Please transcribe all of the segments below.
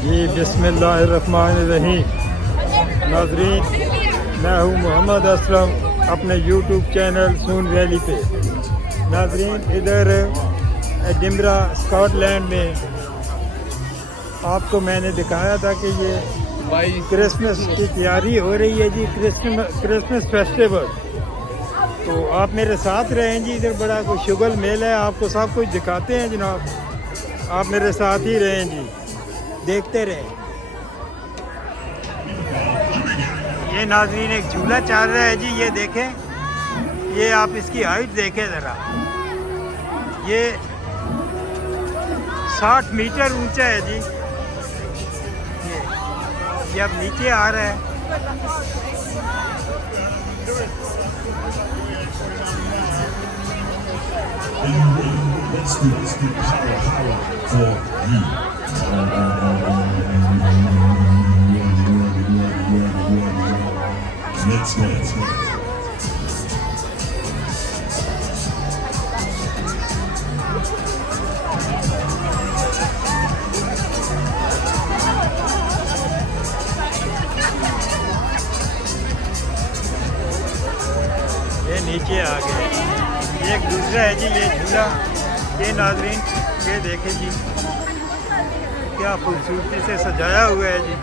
जी बिस्मिल्लाहिर्रहमानिर्रहीम। नाज़रीन, मैं हूँ मोहम्मद असलम अपने यूट्यूब चैनल सून वैली पे। नाज़रीन, इधर एडिनबरा स्कॉटलैंड में आपको मैंने दिखाया था कि ये क्रिसमस की तैयारी हो रही है जी, क्रिसमस फेस्टिवल। तो आप मेरे साथ रहें जी, इधर बड़ा कोई शुगल मेला है, आपको सब कुछ दिखाते हैं जनाब। आप मेरे साथ ही रहें जी, देखते रहें। ये नाज़रीन एक झूला चल रहा है जी, ये देखें, ये आप इसकी हाइट देखें ज़रा, ये 60 मीटर ऊंचा है जी। ये अब नीचे आ रहा है। ये नीचे आ गए। एक दूसरा है जी ये झूला। ये नाज़रीन, ये देखें जी, क्या खूबसूरती से सजाया हुआ है जी।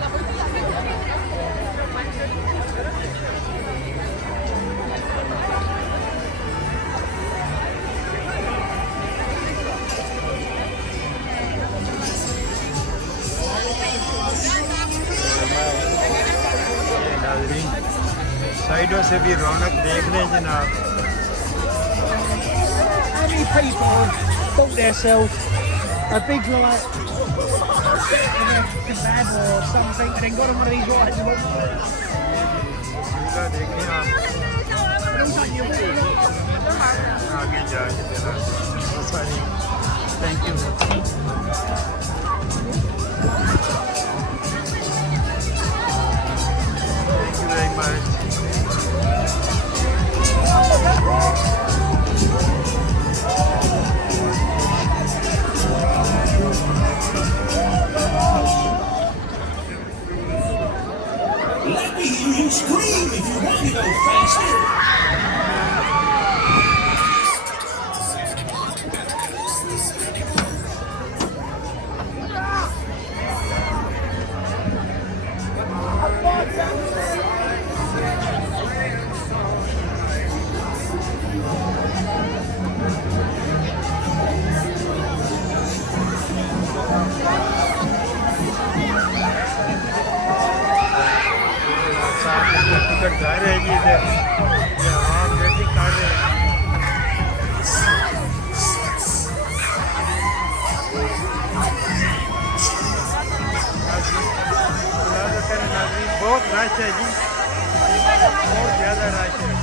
ये नाज़रीन, साइडों से भी रौनक देख लें जनाब। Many people book themselves a big like kebab or something and then got on one of these rides and झूला देखें आप, आगे जाके जरा बहुत सारी। Thank you. Thank you very much. Let me hear you scream if you want to go faster. Ticket जा रहे हैं जी इधर, ये आवाम वेटिंग कर रहे हैं। बहुत रश है जी, बहुत ज़्यादा रश है।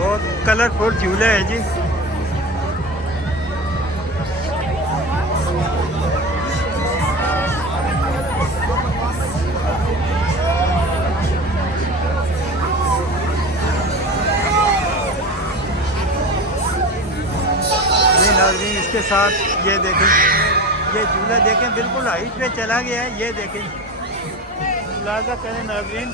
बहुत कलरफुल झूला है जी। ये नाज़रीन, इसके साथ ये देखें, ये झूला देखें बिल्कुल हाइट पे चला गया है। ये देखें, अंदाज़ा करें नाज़रीन,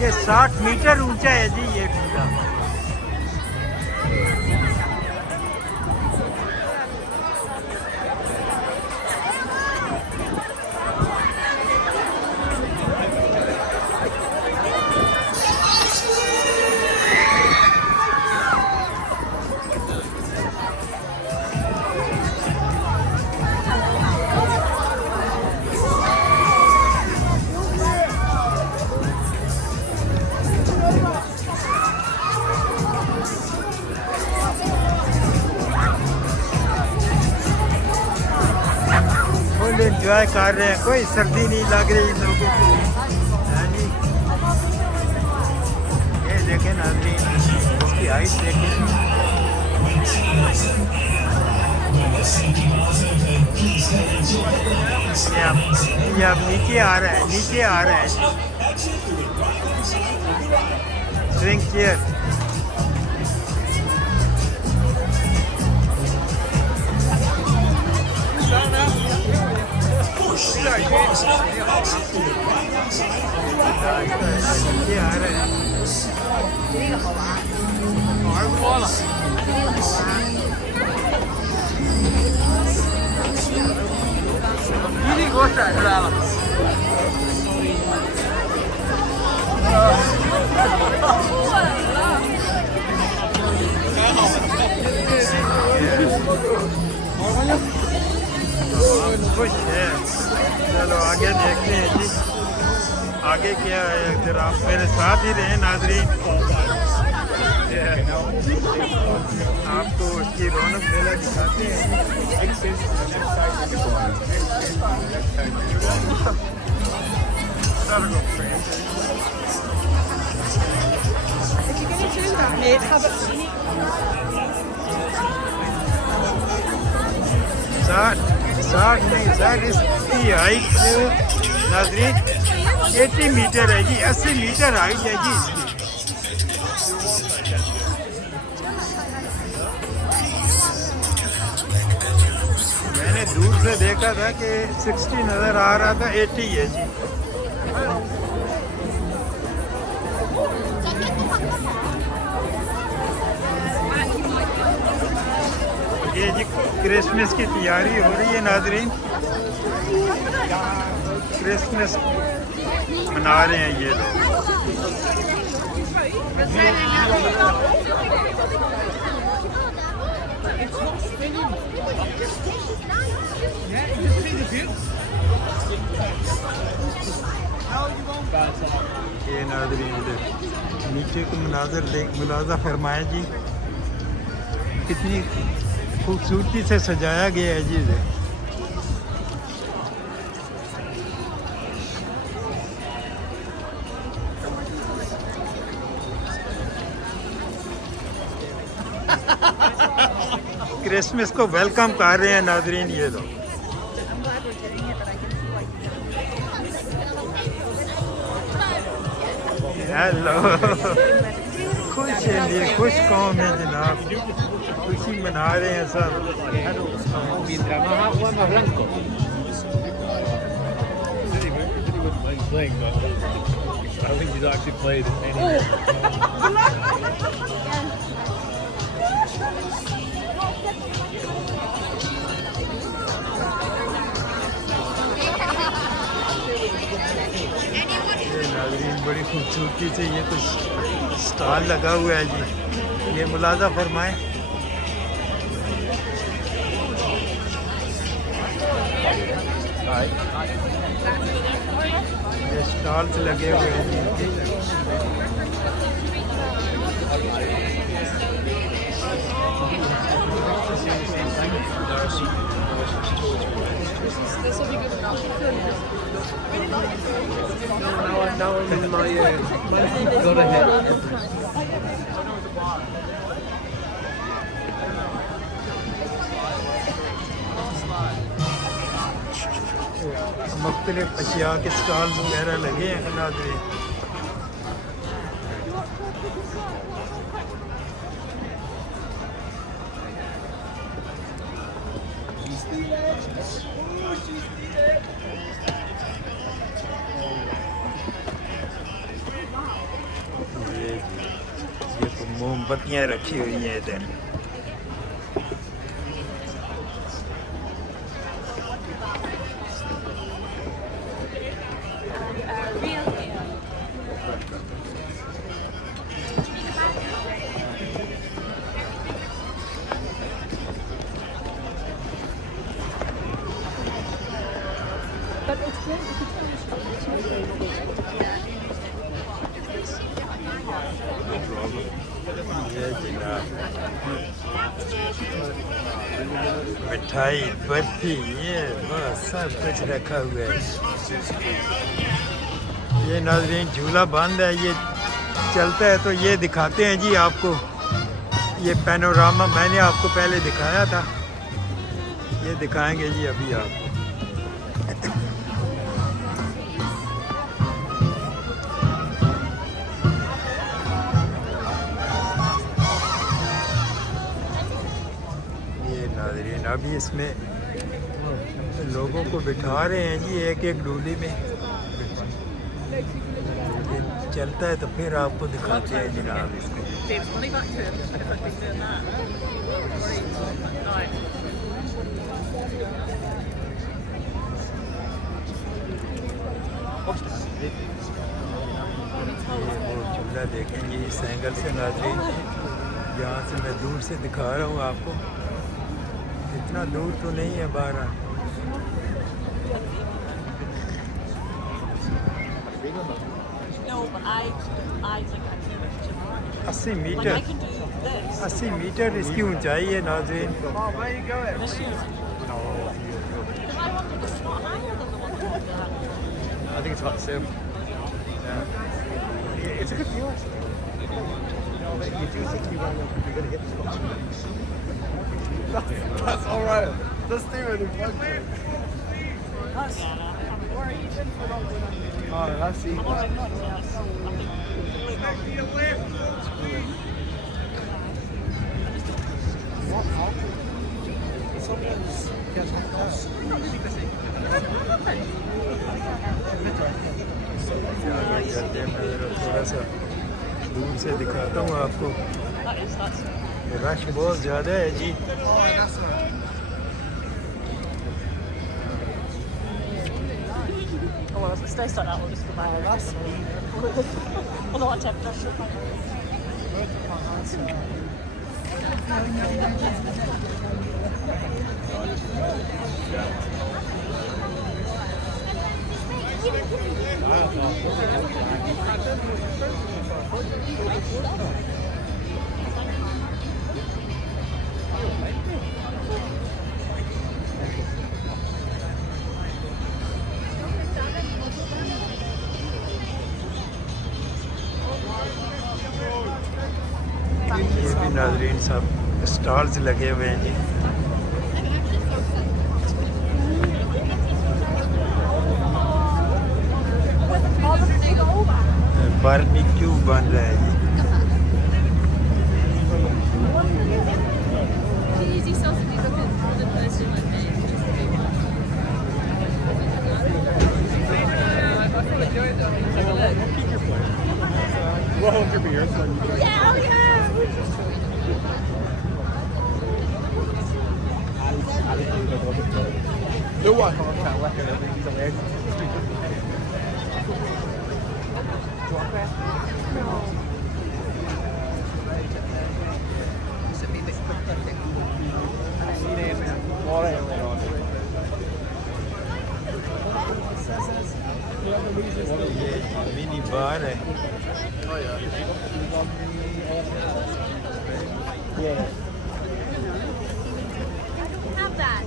ये 60 मीटर ऊंचा है जी ये झूला। एंजॉय कर रहे हैं, कोई सर्दी नहीं लग रही लोगों को, है जी। ये देखें नाज़रीन, उसकी हाइट देखें। ये आप नीचे आ रहा है, नीचे आ रहा है। Drink chair. नीचे आ रहा है। 玩多了。一定给我闪出来了。खुश है। चलो आगे देखते हैं जी, आगे क्या है। अगर आप मेरे साथ ही रहें नाज़रीन, आपको उसकी रौनक मेला दिखाते हैं। सर इसकी हाइट नाज़रीन 80 मीटर है जी, 80 मीटर हाइट है जी इसकी। मैंने दूर से देखा था कि 60 नज़र आ रहा था, 80 है जी। ये जी क्रिसमस की तैयारी हो रही है नाज़रीन, क्रिसमस मना रहे हैं ये लोग। ये नाज़रीन इधर नीचे को मुनाज़र देख, मुलाज़ा फरमाएं जी, कितनी खूबसूरती से सजाया गया है जी इधर। क्रिसमस को वेलकम कर रहे हैं नाज़रीन ये लोग। हेलो, खुश है ये, खुश कौम है जनाब, खुशी मना रहे हैं सब। नाज़रीन बड़ी खूबसूरती से ये कुछ स्टॉल लगा हुआ है जी, ये मुलाज़ा फरमाएं। ये स्टॉल्स लगे हुए हैं जी। Now I'm in my go ahead. मुख्तलिफ अशिया के स्टॉल्स वगैरह लगे हैं नाज़रीन। ये तो मोमबत्तियाँ रखी हुई हैं इधर। मिठाई, बर्फी, ये बस सब कुछ रखा हुआ है। ये नाज़रीन झूला बंद है, ये चलता है तो ये दिखाते हैं जी आपको। ये पैनोरामा मैंने आपको पहले दिखाया था, ये दिखाएंगे जी अभी आपको। अभी इसमें लोगों को बिठा रहे हैं जी एक एक डोली में, लेकिन चलता है तो फिर आपको दिखाते हैं जनाब इसको। ये वो चूल्हा देखेंगे इस एंगल से नाज़रीन, यहाँ से मैं दूर से दिखा रहा हूँ आपको, इतना दूर तो नहीं है 12। No, but I think I can 80 like meter I can do this. 80 meter इसकी ऊंचाई है नाज़रीन। This year. Because I wanted it's not higher than the one that we had. I think it's about the same. Yeah. It's a good view actually. You do think you're going to hit the spot. That's alright. That's Steven in front. That's, yeah, no. Oh, that's I'm alright, not yes. I think चलते हैं, मैं ज़रा थोड़ा सा दूर से दिखाता हूँ आपको। that's रश बहुत ज़्यादा है जी। oh well, if it stays like that, we'll just go back. Oh, that's although I take pressure. ये भी नाज़रीन सब स्टॉल्स लगे हुए हैं जी। बारबेक्यू बन रहा है जी। Easy sausage cooking for the person like me. We'll hold your beer. So Yeah, oh yeah. no one on that record. He's away. ये मिनी बार है। Yeah. Have that.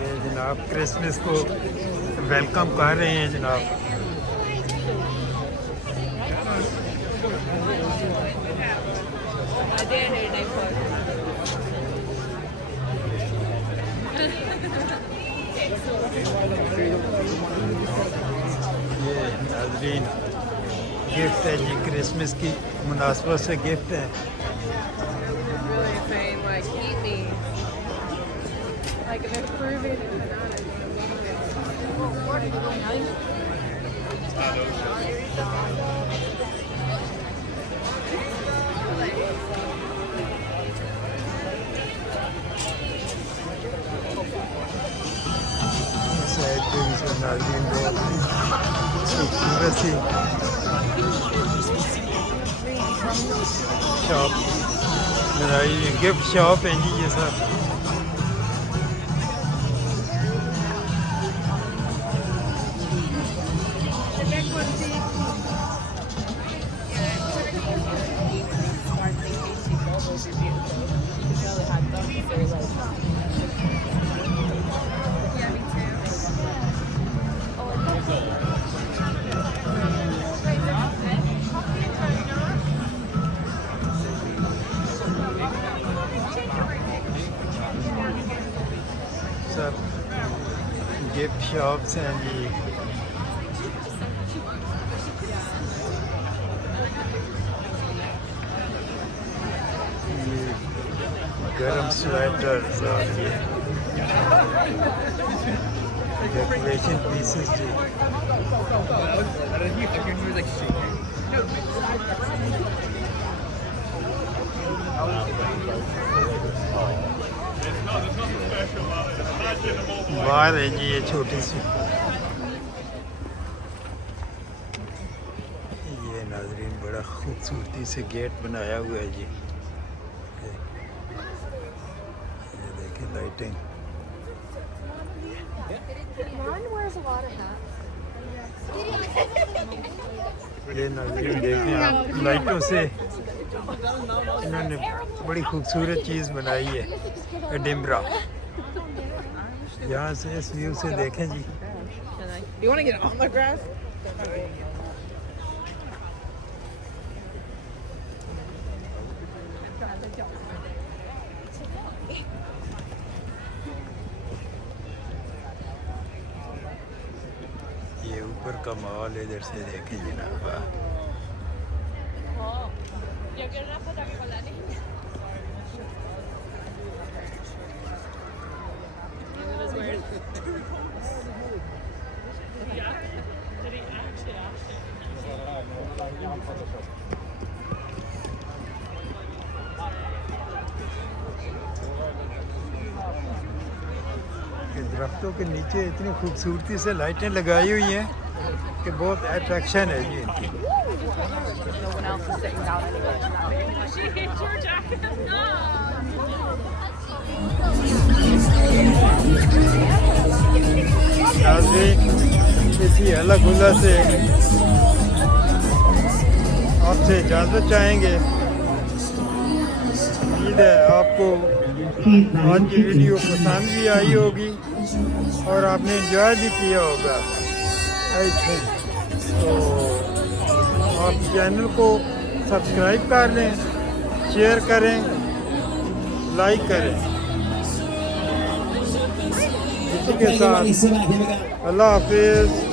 ये जनाब क्रिसमस को वेलकम कर रहे हैं जनाब। ये नाज़रीन गिफ्ट है जी, क्रिसमस की मुनासबत से गिफ्ट है। Really saying like eat me, like they're proving side पे भी सब नाज़रीन बहुत खूबसूरत सी शॉप बनाई, गिफ्ट शॉप है जी ये सब। शॉप्स हैं जी। ये गर्म स्वेटर्स और ये डेकोरेशन पीसेस जी। बाहर है जी ये छोटी सी, ये नाजरीन बड़ा खूबसूरती से गेट बनाया हुआ है जी। ये देखिए lighting. Ron wears a lot of hats. ये नाजरीन देखें आप, लाइटों से इन्होंने बड़ी खूबसूरत चीज़ बनाई है एडिम्ब्रा। यहाँ से इस व्यू से देखें जी। You want to get on the grass? ये ऊपर का माहौल इधर से देखें जनाब। Yo quiero una foto aquí con la niña. Yeah? Did he actually ask कि दरख्तों के नीचे इतनी खूबसूरती से लाइटें लगाई हुई हैं कि बहुत अट्रैक्शन है जी इनकी। No one else is sitting down anyway. She hates your jacket. No. नाज़रीन इसी अलग उल्ला से आपसे इजाज़त चाहेंगे। उम्मीद है आपको आज की वीडियो पसंद भी आई होगी और आपने एंजॉय भी किया होगा। आई थिंक तो आप चैनल को सब्सक्राइब कर लें, शेयर करें, लाइक करें। इसी के साथ अल्लाह हाफिज़।